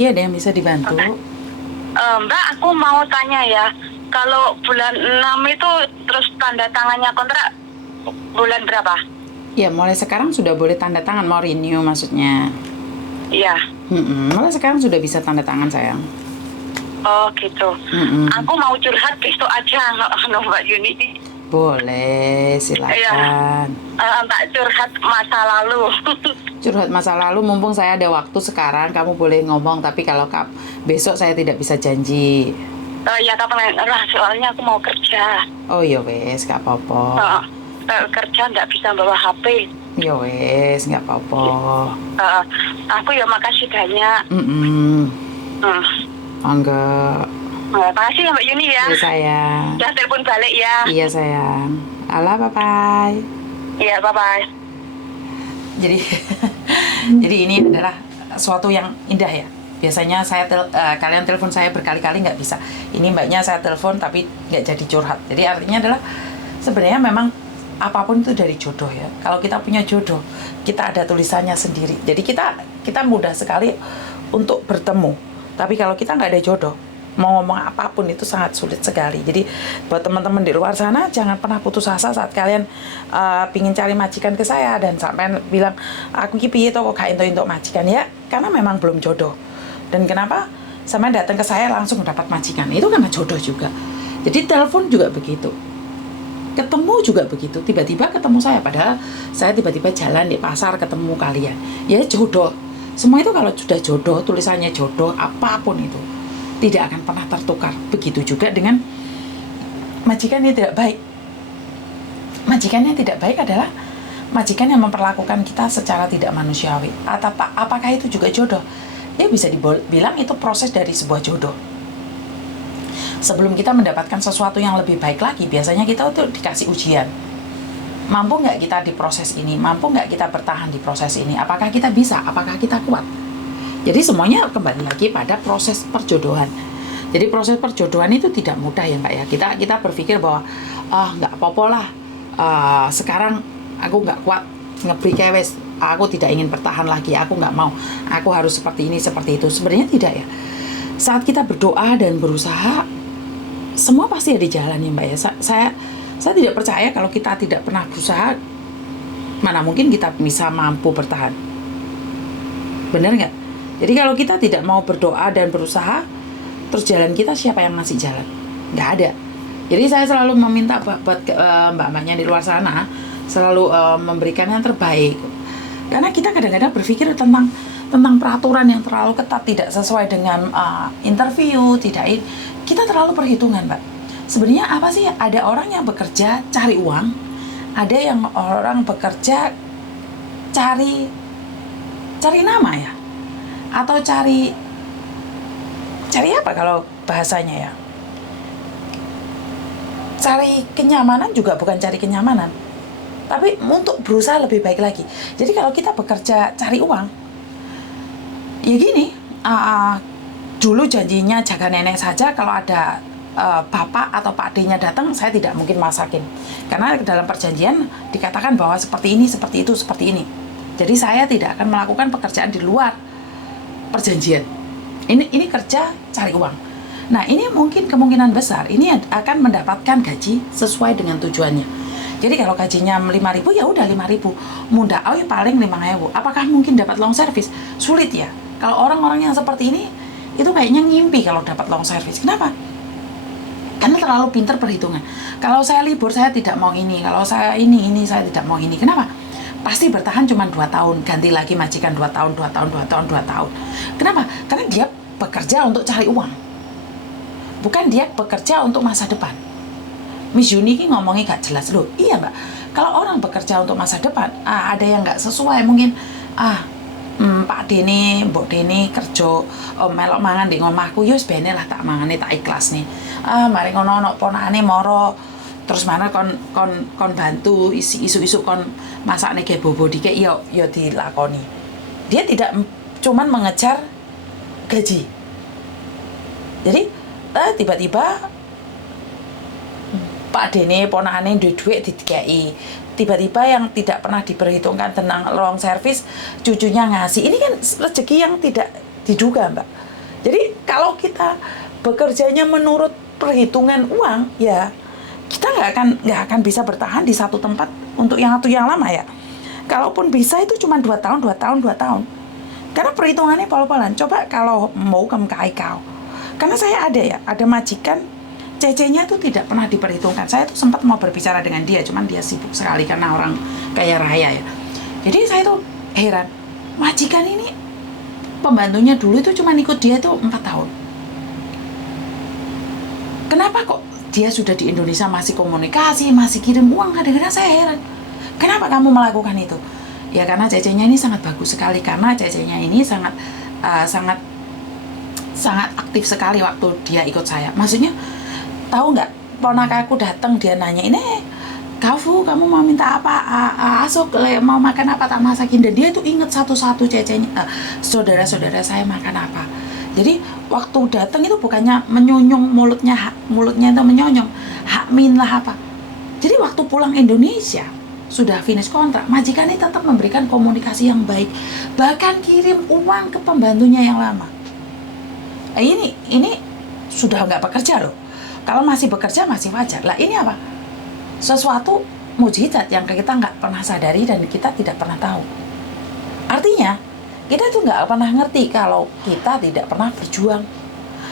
Iya, ada yang bisa dibantu. Mbak, aku mau tanya ya, kalau bulan 6 itu terus tanda tangannya kontrak bulan berapa? Ya, mulai sekarang sudah boleh tanda tangan, mau renew maksudnya. Iya. Mulai sekarang sudah bisa tanda tangan, sayang. Oh gitu. Mm-mm. Aku mau curhat besok aja, Mbak Yuni. Boleh, Iya. silakan. Mbak curhat masa lalu. Curhat masa lalu, mumpung saya ada waktu sekarang, kamu boleh ngomong, tapi kalau besok saya tidak bisa janji. Ya kapan lah, soalnya aku mau kerja. Oh ya wes, gak apa-apa. Kerja nggak bisa bawa HP. Ya wes, gak apa-apa. Aku ya makasih banyak. Hmm. Enggak. Makasih ya Mbak Yuni ya. Iya, sayang. Jangan telepon balik ya. Iya, sayang. Alah, bye-bye. Iya, bye-bye. Jadi jadi ini adalah suatu yang indah ya. Biasanya kalian telepon saya berkali-kali nggak bisa. Ini mbaknya saya telepon tapi nggak jadi curhat. Jadi artinya adalah sebenarnya memang apapun itu dari jodoh ya. Kalau kita punya jodoh, kita ada tulisannya sendiri. Jadi kita mudah sekali untuk bertemu. Tapi kalau kita nggak ada jodoh, mau ngomong apapun itu sangat sulit sekali. Jadi buat teman-teman di luar sana, jangan pernah putus asa saat kalian pingin cari majikan ke saya dan sampai bilang aku ki piye to kok gak entuk majikan ya, karena memang belum jodoh. Dan kenapa sampai datang ke saya langsung mendapat majikan, itu karena jodoh juga. Jadi telepon juga begitu, ketemu juga begitu, tiba-tiba ketemu saya, padahal saya tiba-tiba jalan di pasar ketemu kalian, ya jodoh. Semua itu kalau sudah jodoh, tulisannya jodoh, apapun itu tidak akan pernah tertukar. Begitu juga dengan majikan yang tidak baik. Majikan yang tidak baik adalah majikan yang memperlakukan kita secara tidak manusiawi. Apakah itu juga jodoh? Ya bisa dibilang itu proses dari sebuah jodoh. Sebelum kita mendapatkan sesuatu yang lebih baik lagi, biasanya kita tuh dikasih ujian. Mampu nggak kita di proses ini? Mampu nggak kita bertahan di proses ini? Apakah kita bisa? Apakah kita kuat? Jadi semuanya kembali lagi pada proses perjodohan. Jadi proses perjodohan itu tidak mudah ya Mbak ya. Kita berpikir bahwa nggak apa-apa lah. Sekarang aku nggak kuat ngeberi kewes. Aku tidak ingin bertahan lagi. Aku nggak mau. Aku harus seperti ini seperti itu. Sebenarnya tidak ya. Saat kita berdoa dan berusaha, semua pasti ada jalan ya Mbak ya. Saya tidak percaya kalau kita tidak pernah berusaha, mana mungkin kita bisa mampu bertahan. Benar nggak? Jadi kalau kita tidak mau berdoa dan berusaha, terus jalan kita siapa yang ngasih jalan? Nggak ada. Jadi saya selalu meminta buat mbak-mbaknya di luar sana, selalu memberikan yang terbaik. Karena kita kadang-kadang berpikir tentang peraturan yang terlalu ketat, tidak sesuai dengan interview, kita terlalu perhitungan, Mbak. Sebenarnya apa sih? Ada orang yang bekerja cari uang, ada yang orang bekerja cari nama ya, atau cari apa kalau bahasanya ya, cari kenyamanan juga bukan cari kenyamanan, tapi untuk berusaha lebih baik lagi. Jadi kalau kita bekerja cari uang, ya gini, dulu janjinya jaga nenek saja, kalau ada bapak atau pak D-nya datang, saya tidak mungkin masakin, karena dalam perjanjian dikatakan bahwa seperti ini, seperti itu, seperti ini. Jadi saya tidak akan melakukan pekerjaan di luar perjanjian. Ini kerja cari uang. Nah ini mungkin kemungkinan besar ini akan mendapatkan gaji sesuai dengan tujuannya. Jadi kalau gajinya 5.000 ya udah 5.000. Mudah paling 5.000. Apakah mungkin dapat long service? Sulit ya. Kalau orang-orang yang seperti ini itu kayaknya ngimpi kalau dapat long service. Kenapa? Karena terlalu pintar perhitungan. Kalau saya libur saya tidak mau ini. Kalau saya ini saya tidak mau ini. Kenapa? Pasti bertahan cuma 2 tahun, ganti lagi majikan 2 tahun. Kenapa? Karena dia bekerja untuk cari uang, bukan dia bekerja untuk masa depan. Miss Yuni ini ngomongnya gak jelas loh. Iya Mbak, kalau orang bekerja untuk masa depan, ada yang gak sesuai mungkin. Pak Dene, Mbok Dene kerja melok mangan di ngomahku, yus bene lah tak mangane tak ikhlas nih. Mari ngono ponakane moro, terus mana kon bantu isu-isu kon masak nih kayak bobo dike yo dilakoni. Dia tidak cuman mengejar gaji. Jadi tiba-tiba Pak Dene ponakane duit didikei, tiba-tiba yang tidak pernah diperhitungkan tentang long service, cucunya ngasih. Ini kan rezeki yang tidak diduga Mbak. Jadi kalau kita bekerjanya menurut perhitungan uang, ya kita nggak akan bisa bertahan di satu tempat untuk yang lama ya. Kalaupun bisa itu cuma 2 tahun, 2 tahun, 2 tahun. Karena perhitungannya pol-polan. Coba kalau mau ke kau. Karena saya ada majikan, CC-nya itu tidak pernah diperhitungkan. Saya tuh sempat mau berbicara dengan dia, cuman dia sibuk sekali karena orang kaya raya ya. Jadi saya tuh heran, majikan ini pembantunya dulu itu cuma ikut dia itu 4 tahun. Kenapa kok dia sudah di Indonesia masih komunikasi, masih kirim uang? Kadang-kadang saya heran, kenapa kamu melakukan itu? Ya karena CC-nya ini sangat bagus sekali, karena CC-nya ini sangat aktif sekali waktu dia ikut saya. Maksudnya, tahu nggak, ponakanku datang, dia nanya, ini Kafu, kamu mau minta apa? Asok, mau makan apa tak masakin? Dan dia itu ingat satu-satu CC-nya, saudara-saudara saya makan apa. Jadi waktu datang itu bukannya menyonyong mulutnya itu menyonyong, hakmin lah apa. Jadi waktu pulang Indonesia sudah finish kontrak, majikan ini tetap memberikan komunikasi yang baik, bahkan kirim uang ke pembantunya yang lama. Ini sudah nggak bekerja loh. Kalau masih bekerja masih wajar. Lah ini apa? Sesuatu mujizat yang kita nggak pernah sadari dan kita tidak pernah tahu. Artinya kita tuh nggak pernah ngerti kalau kita tidak pernah berjuang.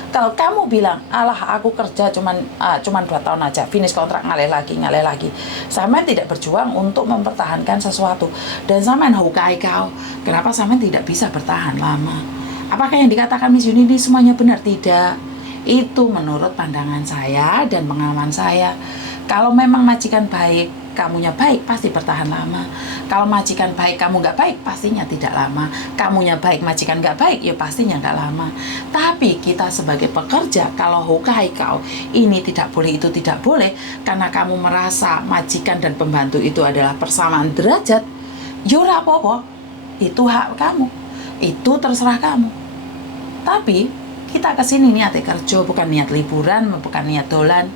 Kalau kamu bilang, alah aku kerja cuman 2 tahun aja, finish kontrak ngalih lagi. Sampean tidak berjuang untuk mempertahankan sesuatu. Dan sampean hukai kau, kenapa sampean tidak bisa bertahan lama? Apakah yang dikatakan Miss Yuni ini semuanya benar? Tidak. Itu menurut pandangan saya dan pengalaman saya. Kalau memang majikan baik, kamunya baik, pasti bertahan lama. Kalau majikan baik, kamu nggak baik, pastinya tidak lama. Kamunya baik, majikan nggak baik, ya pastinya nggak lama. Tapi kita sebagai pekerja, kalau hukai kau, ini tidak boleh, itu tidak boleh, karena kamu merasa majikan dan pembantu itu adalah persamaan derajat, yura apa-apa, itu hak kamu. Itu terserah kamu. Tapi, kita kesini niat kerja, bukan niat liburan, bukan niat dolan.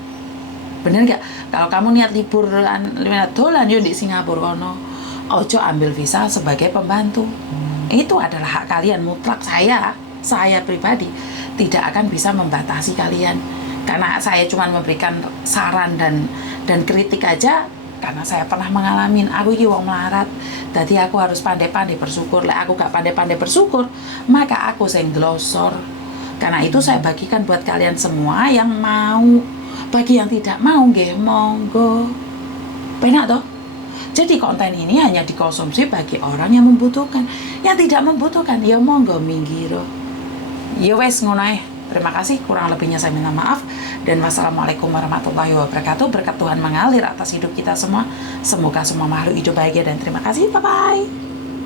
Bener gak? Kalau kamu niat liburan, niat dolan yo di Singapura kono, ojo ambil visa sebagai pembantu. Itu adalah hak kalian mutlak. Saya pribadi tidak akan bisa membatasi kalian, karena saya cuma memberikan saran dan kritik aja, karena saya pernah mengalami. Aku iki wong melarat, jadi aku harus pandai-pandai bersyukur. Lek aku gak pandai-pandai bersyukur, maka aku sing glosor. Karena itu saya bagikan buat kalian semua yang mau. Bagi yang tidak mau, nggih monggo. Penak toh? Jadi konten ini hanya dikonsumsi bagi orang yang membutuhkan. Yang tidak membutuhkan, ya monggo minggiro. Ya wes ngono ae. Terima kasih, kurang lebihnya saya minta maaf. Dan wassalamualaikum warahmatullahi wabarakatuh. Berkat Tuhan mengalir atas hidup kita semua. Semoga semua makhluk hidup bahagia dan terima kasih. Bye-bye.